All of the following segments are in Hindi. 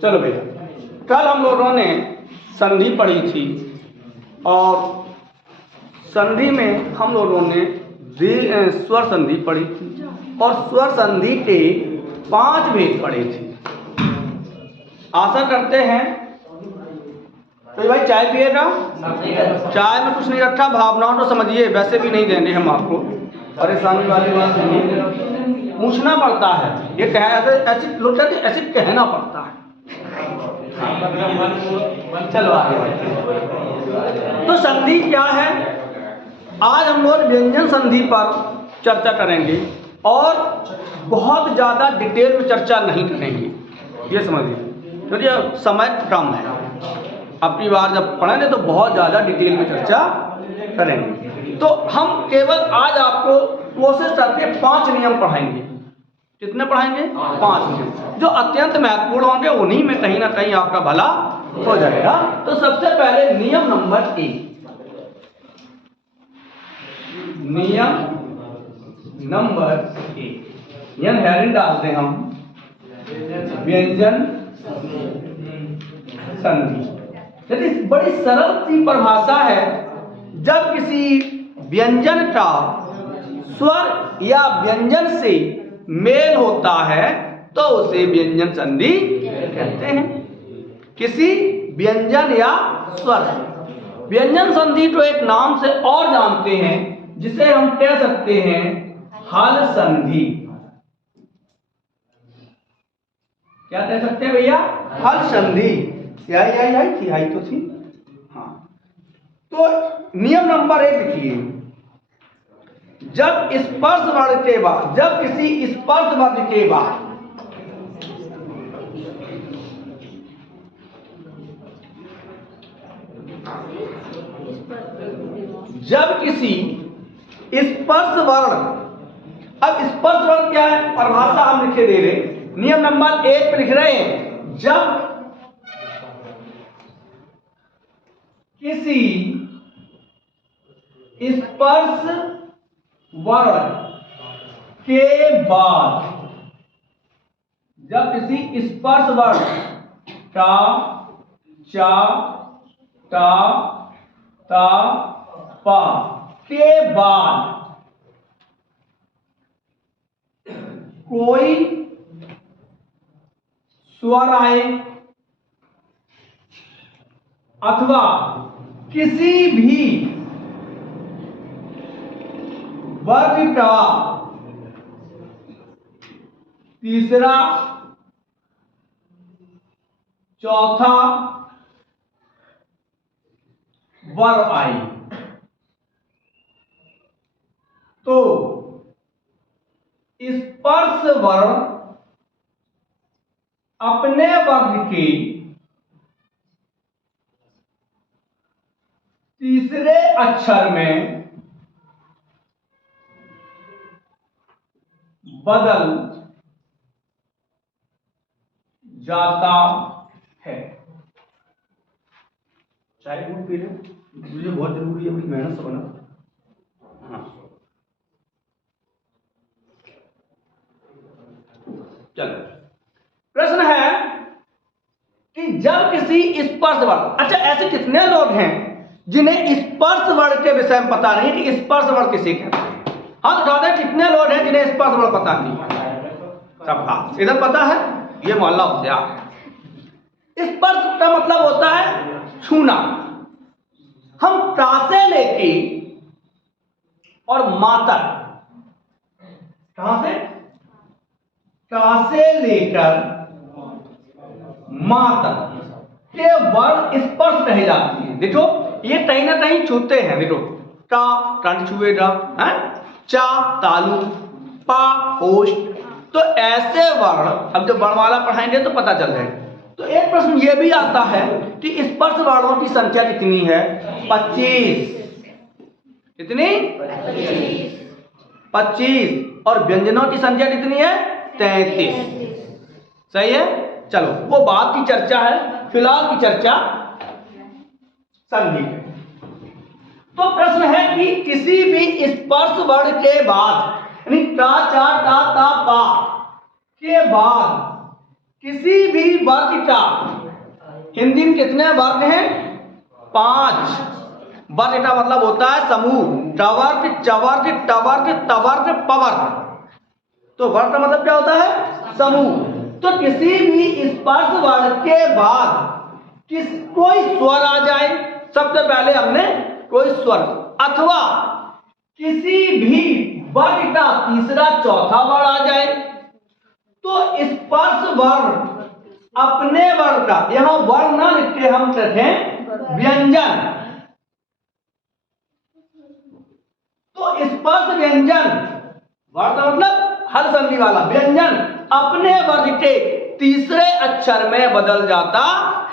चलो बेटा, कल हम लोगों ने संधि पढ़ी थी और संधि में हम लोगों ने स्वर संधि पढ़ी थी और स्वर संधि के 5 भेद पढ़े थे। आशा करते हैं तो भाई चाय पिएगा। चाय में कुछ नहीं रखा, भावनाओं तो समझिए, वैसे भी नहीं देंगे हम आपको, परेशानी वाली बात नहीं। पूछना पड़ता है, ये कह ऐसे लोग कहते ऐसे कहना पड़ता है। चलो आगे। तो संधि क्या है? आज हम लोग व्यंजन संधि पर चर्चा करेंगे और बहुत ज़्यादा डिटेल में चर्चा नहीं करेंगे, ये समझिए, क्योंकि समय कम है। अपनी बार जब पढ़ेंगे तो बहुत ज़्यादा डिटेल में चर्चा करेंगे। तो हम केवल आज आपको कोशिश करके 5 नियम पढ़ाएंगे। कितने पढ़ाएंगे? 5 नियम, जो अत्यंत महत्वपूर्ण होंगे, उन्हीं में कहीं ना कहीं आपका भला हो जाएगा। तो सबसे पहले नियम नंबर 1, नियम नंबर 1, यह हेडिंग डालते हैं हम, व्यंजन संधि। यदि बड़ी सरल सी परिभाषा है, जब किसी व्यंजन का स्वर या व्यंजन से मेल होता है तो उसे व्यंजन संधि कहते हैं। किसी व्यंजन या स्वर, व्यंजन संधि को एक नाम से और जानते हैं, जिसे हम कह सकते हैं हल संधि। क्या कह सकते हैं भैया? हल संधि। आई तो थी। हाँ, तो नियम नंबर 1 लिखिए, जब स्पर्श वर्ग के बाद, जब किसी स्पर्श वर्ग के बाद जब किसी स्पर्श वर्ण, अब स्पर्श वर्ण क्या है? परिभाषा हम लिखे दे रहे, नियम नंबर 1 पे लिख रहे हैं, जब किसी स्पर्श वर्ण के बाद, जब किसी स्पर्श वर्ण का, चा, टा, ता, पा के बाद कोई स्वर आए अथवा किसी भी वर्ग का तीसरा, चौथा वर्ग आए तो स्पर्श वर्ण अपने वर्ग के तीसरे अक्षर में बदल जाता है। चाय दूध पी लो, मुझे बहुत जरूरी है, बड़ी मेहनत से बना। हाँ, चलो, प्रश्न है कि जब किसी स्पर्श वर्ण, अच्छा ऐसे कितने लोग हैं जिन्हें स्पर्श वर्ण के विषय में पता नहीं कि स्पर्श वर्ण किसे कहते हैं? हाथ उठा दें। कितने लोग हैं जिन्हें स्पर्श वर्ण पता नहीं? सब हाथ। इधर पता है? ये मोहल्ला होशियार है। स्पर्श का मतलब होता है छूना। हम ता से लेके और मा तक, कहां से? ता से लेकर मा तक के वर्ण स्पर्श कहे जाते हैं। देखो, ये कहीं ना कहीं छूते हैं। देखो, का कंठ छुएगा, है, चा तालु, पा होश। तो ऐसे वर्ण, अब जब वर्णमाला पढ़ाएंगे तो पता चल जाएगा। तो एक प्रश्न ये भी आता है कि स्पर्श वर्णों की संख्या कितनी है? 25। कितनी? 25। और व्यंजनों की संख्या कितनी है? 33। सही है। चलो, वो बात की चर्चा है, फिलहाल की चर्चा संधि। तो प्रश्न है कि किसी भी स्पर्श वर्ण के बाद, यानी टा, चा, टा, ता, पा के बाद किसी भी वर्ग का, हिंदी में कितने वर्ग हैं? 5। वर्ग का मतलब होता है समूह, टवर्ग, चवर्ग, टवर्ग, तवर्ग, पवर्ग। तो वर्ग का मतलब क्या होता है? समूह। तो किसी भी स्पर्श वर्ग के बाद कोई स्वर आ जाए, सबसे पहले हमने कोई स्वर, अथवा किसी भी वर्ग का तीसरा चौथा वर्ण आ जाए, तो स्पर्श वर्ण अपने वर्ण का, यहां वर्ण ना लिख के हम रखें व्यंजन, तो स्पर्श व्यंजन, वर्ण का मतलब हल संधि वाला, व्यंजन अपने वर्ग के तीसरे अक्षर में बदल जाता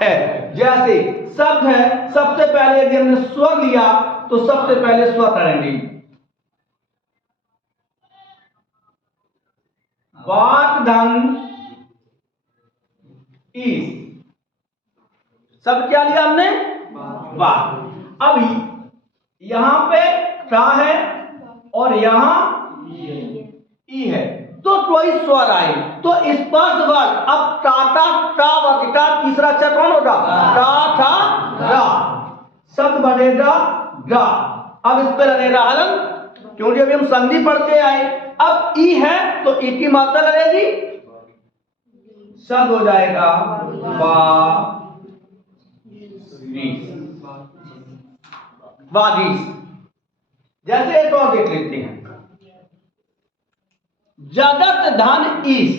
है। जैसे शब्द है, सबसे पहले यदि हमने स्वर लिया तो सबसे पहले स्वर करेंगे वाक धन ईस, शब्द क्या लिया हमने? वाक। अब यहां पे टा है और यहां ई है, तो कोई स्वर आए तो स्पर्श वर्ग, अब टाटा टा वर्ग का तीसरा अक्षर कौन होगा? टा था रा, शब्द बनेगा गा। अब इस पर लगेगा हलन, क्योंकि अभी हम संधि पढ़ते आए। अब ई है तो ई की मात्रा लगेगी, शब्द हो जाएगा वागीश। जैसे एक और देख लेते हैं, जगत धन ईश,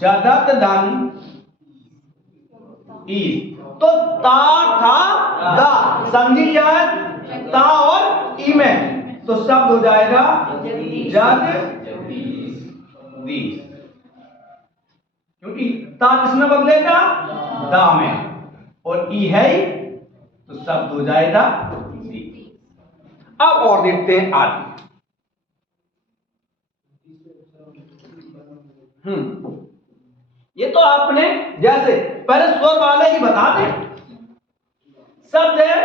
जगत धन ईश, तो ता था दा, संधि क्या है? ता और ई में, तो शब्द हो जाएगा जगदीश, क्योंकि ता किसमें बदलेगा? दा में, और ई है तो शब्द हो जाएगा दी। अब और देखते हैं आगे। ये तो आपने जैसे पहले स्वर वाले ही बता दें। शब्द है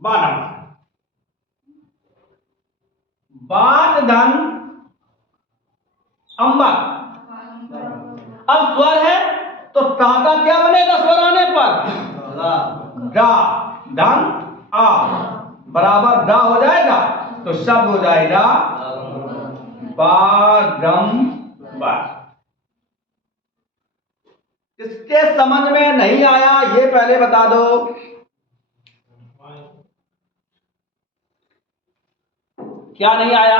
बारह, बात धन अंबर। अब स्वर है तो टा का क्या बनेगा स्वर आने पर? गा, धन आ बराबर गा हो जाएगा, तो शब्द हो जाएगा बागंबर। इसके समझ में नहीं आया ये पहले बता दो। क्या नहीं आया?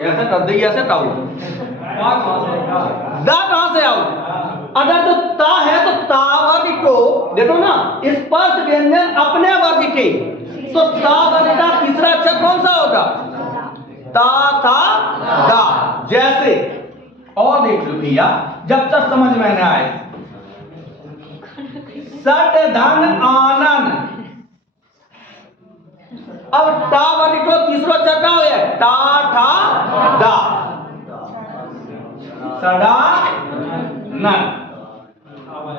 ऐसे कर दी, ऐसे टाऊ दा कहां से आऊ? अगर तो ता है तो ता वर्ग को देखो ना, स्पर्श व्यंजन अपने वर्ग के, तो ता वर्ग का तीसरा अक्षर कौन सा होगा? ता था दा। जैसे और देख लो भैया, जब तक समझ में न आए, सट धन आनंद। अब टा वर्ग को तीसरा अक्षर क्या हो? टा था दा, सड़ा न,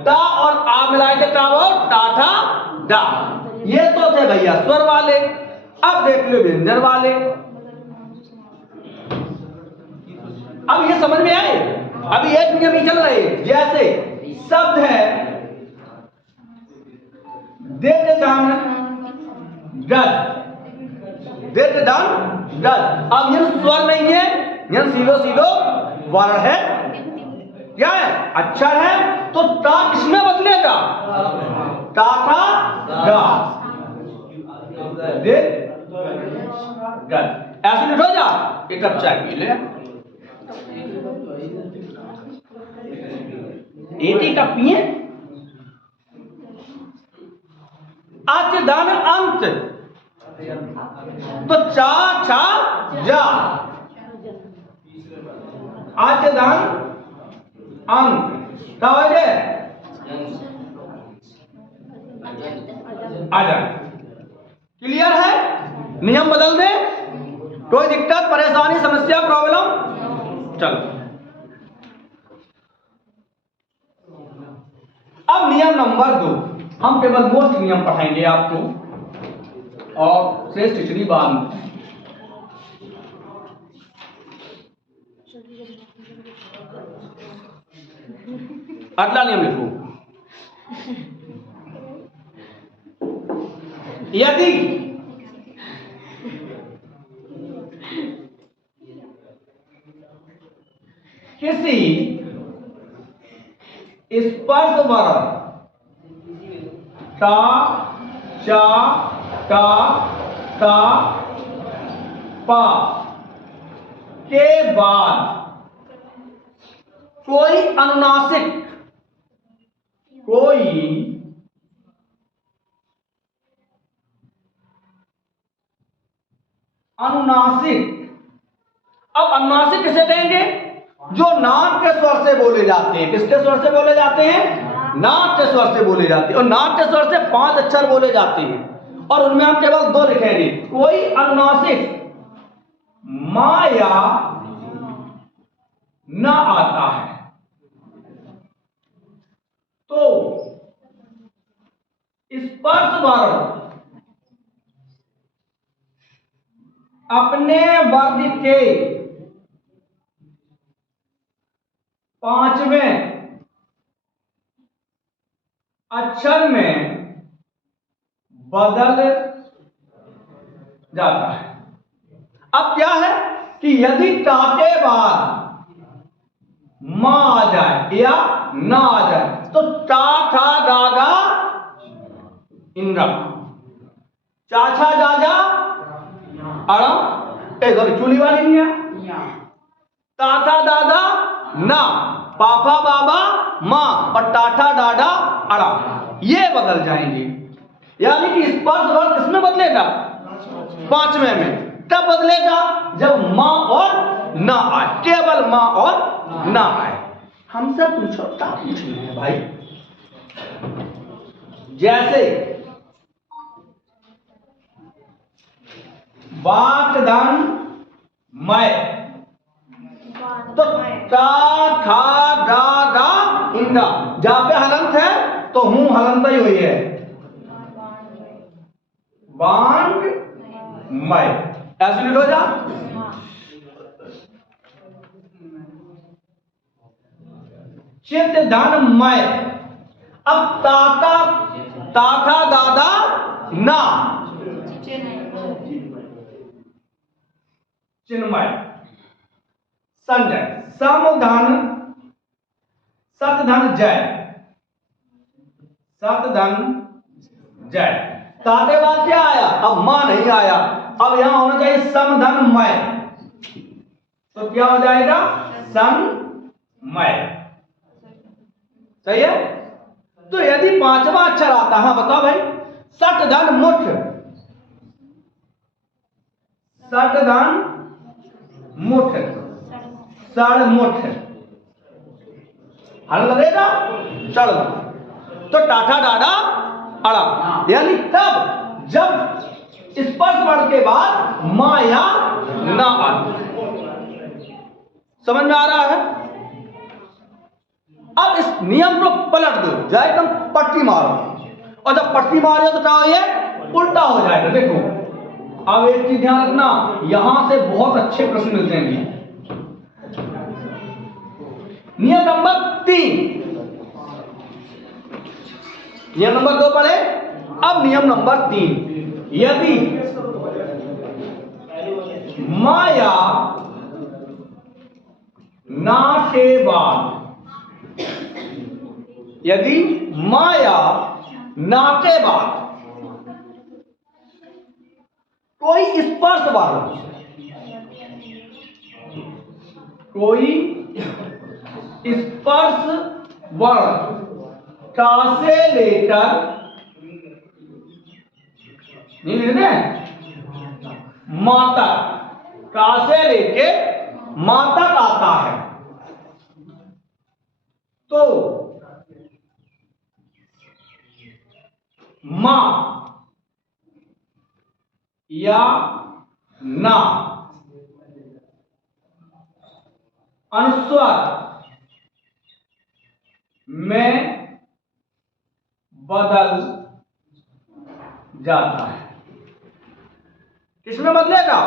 टा और आ मिलाए थे टा और टा था दा। ये तो थे भैया स्वर वाले। अब देख लो व्यंजन वाले। अब ये समझ में आए? अभी एक नियम ही चल रहे। जैसे शब्द है दीर्घ दान गद, दीर्घ दान गद। अब ये स्वर नहीं है, ये सीधो सीधो वर्ण है। क्या है? अक्षर है, तो ता किसमें बदलेगा? ता था गा, गद। ऐसे लिखो जा, एक कप चाय पी ले, एक ही कप पिए। अच धन अंत, तो चा छा जा, अच धन अंत क्या हो गए? आ जाए। क्लियर है? नियम बदल दे, कोई दिक्कत परेशानी समस्या प्रॉब्लम? चलो नियम नंबर 2, हम केवल मोस्ट नियम पढ़ाएंगे आपको और श्रेष्ठ टिचरी बाद में। अगला नियम लिखो, यदि किसी स्पर्श वर्ण टा, चा, टा, ता, पा के बाद कोई अनुनासिक अब अनुनासिक किसे कहेंगे? जो नाक के स्वर से बोले जाते हैं। किसके स्वर से बोले जाते हैं? नाक के स्वर से बोले जाते हैं। और नाक के स्वर से 5 अक्षर बोले जाते हैं और उनमें हम केवल 2 लिखेंगे। कोई अनुनासिक मा या न आता है तो स्पर्श वर्ण अपने वर्ग के 5वें अक्षर में बदल जाता है। अब क्या है कि यदि टा के बाद मां आ जाए या ना आ जाए तो टा, ठा, गा, गा, इंद्रा, चाछा, जाजा, अड़म, इधर चूली वाली नहीं है, ताथा, दादा, ना, पापा, बाबा, मां और टाठा, डाडा, अड़ा, ये बदल जाएंगे। यानी कि स्पर्श वर्ण किसमें बदलेगा? 5वें में। कब बदलेगा? जब मां और ना आए, केवल मां और ना आए। हमसे पूछो, क्या पूछना है भाई? जैसे बात दान मैं, तो टा, ठा, गा, गा, इंदा, जहां पे हलंत है तो हूं हलंत ही हुई है। बांग मैं, ऐसे लिखो जा। चित धन मैं, अब ताता, ताथा, दादा, ना, चिन्मय, संजय, समधन, सतधन जय, सतधन जय। ताते बाद क्या आया? अब मां नहीं आया, अब यहां होना चाहिए समधन मय, तो क्या हो जाएगा? सनमय। सही है? तो यदि 5वां अक्षर आता, हाँ बताओ भाई, सट धन मुठ, सट धन मुठ, सड़मुठ, हल लगेगा चढ़, तो टाठा, डाडा, अड़ा, यानी तब जब स्पर्श वर्ण के बाद मां या ना आए। समझ में आ रहा है? अब इस नियम को पलट दो, जाए एकदम पट्टी मारो, और जब पट्टी मारो तो क्या हो, ये उल्टा हो जाएगा। देखो, अब एक चीज ध्यान रखना, यहां से बहुत अच्छे प्रश्न मिलते हैं। नियम नंबर 3, नियम नंबर 2 पढ़े, अब नियम नंबर 3, यदि माया ना के बाद, यदि माया ना के बाद कोई स्पर्श वर्ण, कोई स्पर्श वर्ण का से लेकर, नहीं लिखते, माता, का से लेके माता आता है तो मां या ना अनुस्वर में बदल जाता है। किसमें बदलेगा?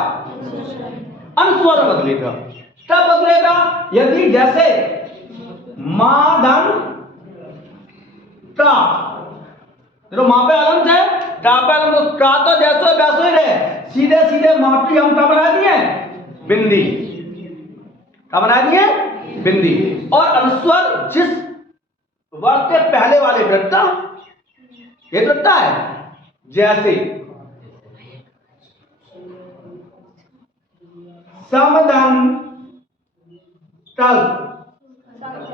अनुस्वर में बदलेगा। कब बदलेगा? यदि जैसे मां धन का, देखो मां पे अलंत है, का पे अलंत, का तो जैसो वैसो ही रहे, सीधे सीधे माटी हम का बना दिए बिंदी, का बना दिए बिंदी। और अनुस्वर जिस वर्ग के पहले वाले वृत्ता, ये वृत्ता है, जैसे समधन कल,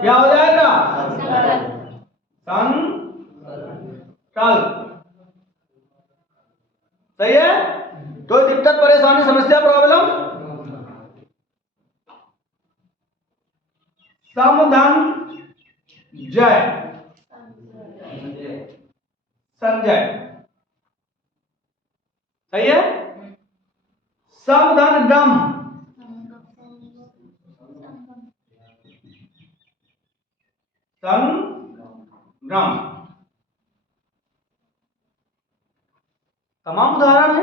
क्या हो जाएगा? संकल्प। सही है? कोई दिक्कत, परेशानी, समस्या, प्रॉब्लम? समधन जय, संजय। सही है? समधन गम, संगम। तमाम उदाहरण है।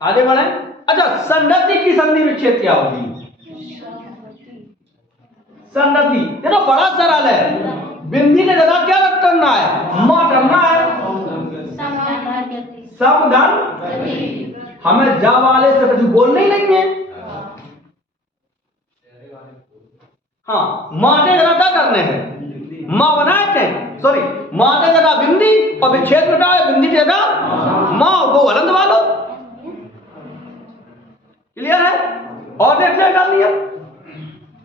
आगे बढ़े। अच्छा, संगति की संधि विच्छेद क्या होगी? संगति देखो बड़ा सरल है, बिंदी ने जगह क्या रख करना है? मां करना है। समधन, हमें जा वाले से कुछ बोलना ही नहीं है। हाँ, मां के जगह क्या करने हैं? मां बनाए थे, सॉरी, मां के जगह बिंदी और विच्छेद मिटा है, बिंदी की जगह मां, वो अलंत वालो। क्लियर है? और देख लिया कर लिया।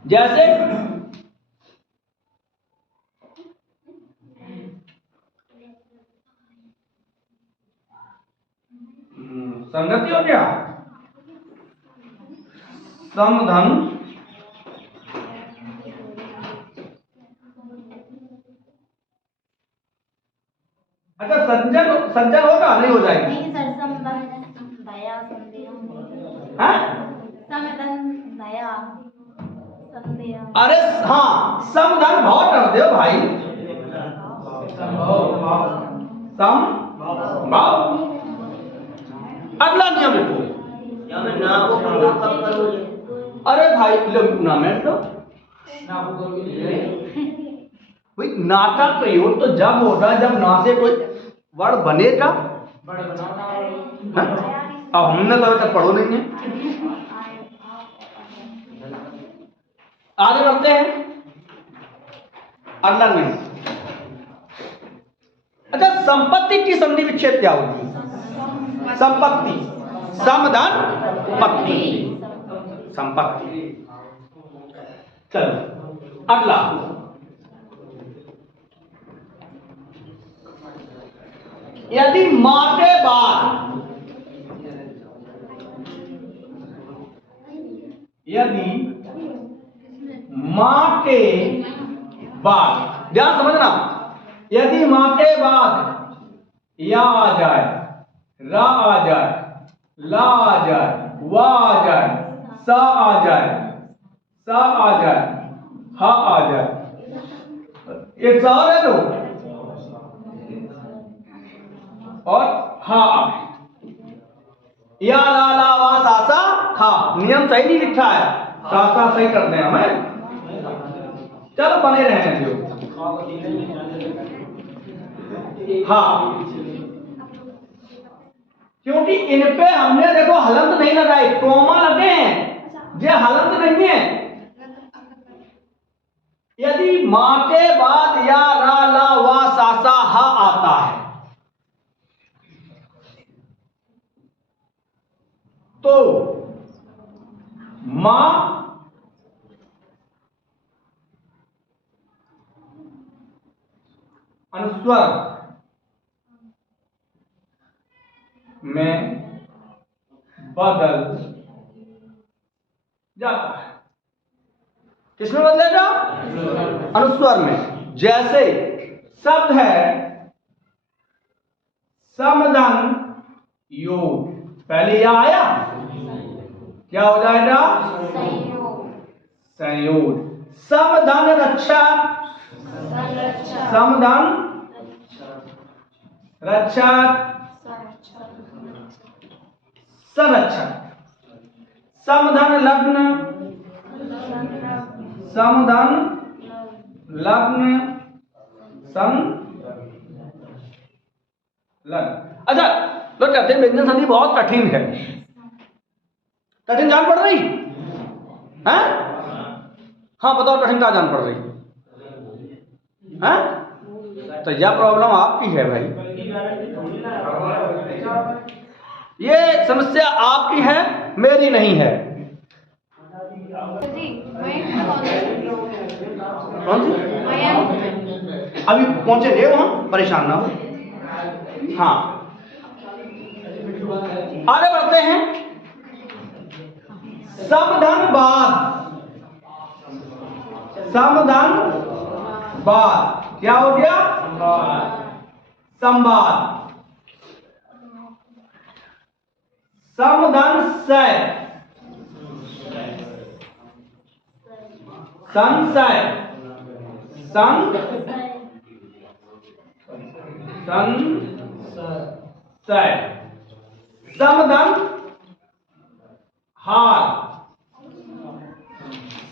जैसे संगति हो गया, समधन अच्छा, सज्जन, सज्जन होगा नहीं हो जाएगी? नहीं सर, समधन दया संदेह। हैं? समधन दया संदेह। अरे हाँ, समधन भाव कर दो भाई, सम भाव। अगला नियम लिखो। अरे भाई ना मैं तो भाई नाटक प्रयोग तो जब होगा जब ना से कोई वर्ड बनेगा। अब हमने तो अभी तक पढ़ो नहीं है। आगे बढ़ते हैं। अगला नियम। अच्छा, संपत्ति की संधि विच्छेद क्या होगी? संपत्ति, समधन पत्ति, संपत्ति। चलो अगला, यदि मां के बाद, यदि मां के बाद, ध्यान समझना, यदि मां के बाद या आ जाए, रा आ जाए, ला आ जाए, वा आ जाए, सा आ जाए, सा आ जाए, हा आ जाए, एक सा है तो और हा आ, या ला ला वा सा सा हा। नियम सही नहीं लिखा है, सा सा सही कर दें हमें। चलो बने रहने दो। हाँ, क्योंकि इन पे हमने देखो हलंत नहीं लगाई, कोमा लगे हैं, ये हलंत नहीं है। यदि मां के बाद या रा ला वा सा सा हा आता है तो मां अनुस्वर में बदल जाता है। किसमें बदलेगा? अनुस्वर में। जैसे शब्द है समधन योग, पहले या आया, क्या हो जाएगा? संयोग। संयोग। समधन रक्षा, समधन रक्षा, संरक्षक, समधन लग्न, समधन लग्न, सम लग्न। अच्छा, लोग कहते हैं व्यंजन संधि बहुत कठिन है। कठिन जान पड़ रही है? हाँ बताओ, कठिन क्या जान पड़ रही है? तो यह प्रॉब्लम आपकी है भाई, ये समस्या आपकी है, मेरी नहीं है। कौन सी? अभी पहुंचेंगे वहां, परेशान ना हो। हाँ, आगे बढ़ते हैं। समधन बाद, समधन बाद क्या हो गया? संवाद। समधन सय, संशय, संशय। समधन हार,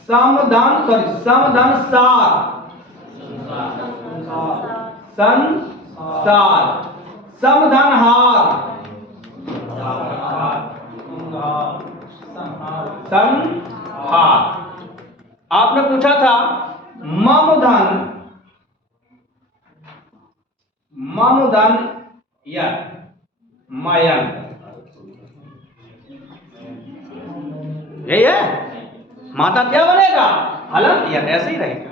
समधन सार, संसार। समधन हार, संहार। आपने पूछा था ममधन, ममधन या मयन, यही है। माता क्या बनेगा? हलन या ऐसे ही रहेगा,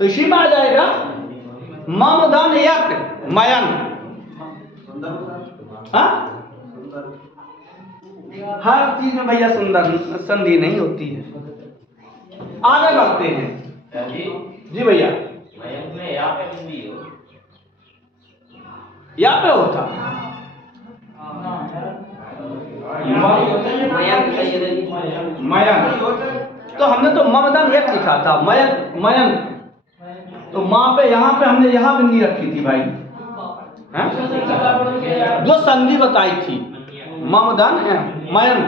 तो इसी में आ जाएगा ममधन यक मयन। हाँ? हर चीज में भैया सुंदर संधि नहीं होती है। आगे बढ़ते हैं जी भैया। यहाँ पे होता मयन, तो हमने तो ममधन एक लिखा था, मयन मयन, तो माँ पे यहाँ पे हमने यहाँ बिंदी रखी थी भाई, जो संधि बताई थी ममधन मयन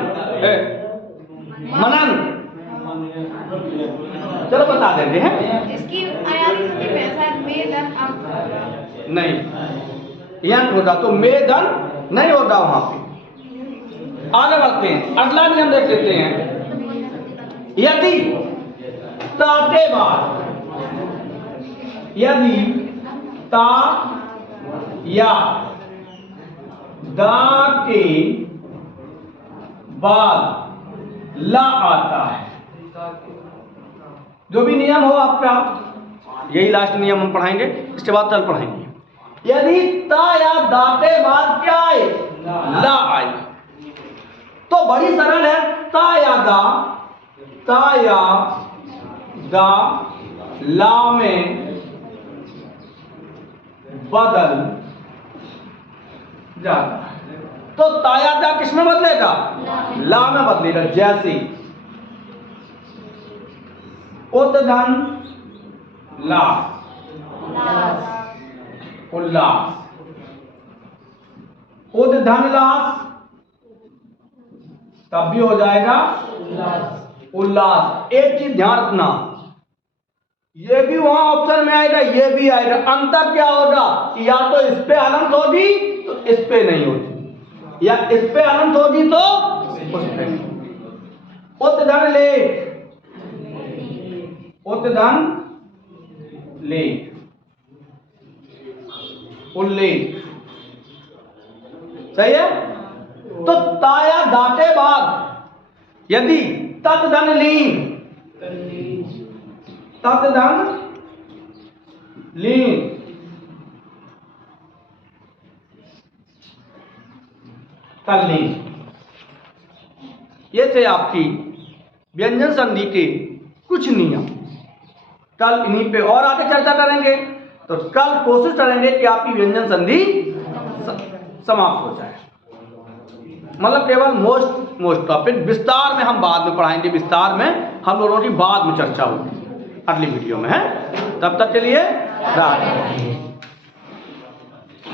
मनन। चलो बता देंगे हैं। इसकी आयादी संधि पैसा मेदन अंक नहीं, यंत्र होता तो मेदन नहीं होता वहां पे। आगे बढ़ते हैं, अगला नियम देख लेते हैं। यदि ता के बाद, यदि ता या दा के बाद ला आता है, जो भी नियम हो आपका, यही लास्ट नियम हम पढ़ाएंगे, इसके बाद कल पढ़ाएंगे। यदि ता या दा के बाद क्या आए? ला आए, तो बड़ी सरल है, ता या दा, ता या दा ला में बदल जाता है। तो ता या दा किस में बदलेगा? ला में बदलेगा। जैसे उद्दन लास, उल्लास, उद्दन लास, तब भी हो जाएगा उल्लास। एक चीज ध्यान रखना, ये भी वहां ऑप्शन में आएगा, ये भी आएगा। अंतर क्या होगा कि या तो इस पे हलंत होगी तो इस पे नहीं होगी, या इस पे हलंत होगी तो उस पे। उद्दन लेख, उद्दन लेख, उल्लेख, सही है। तो ताया दा के बाद यदि तद्दन लीन, तद्दन लीन, तल्लीन, ये थे आपकी व्यंजन संधि के कुछ नियम। कल इन्हीं पे और आगे चर्चा करेंगे, तो कल कोशिश करेंगे कि आपकी व्यंजन संधि समाप्त हो जाए। मतलब केवल मोस्ट टॉपिक, विस्तार में हम बाद में पढ़ाएंगे, विस्तार में हम लोगों की बाद में चर्चा होगी। अगली वीडियो में है। तब तक के लिए राधे।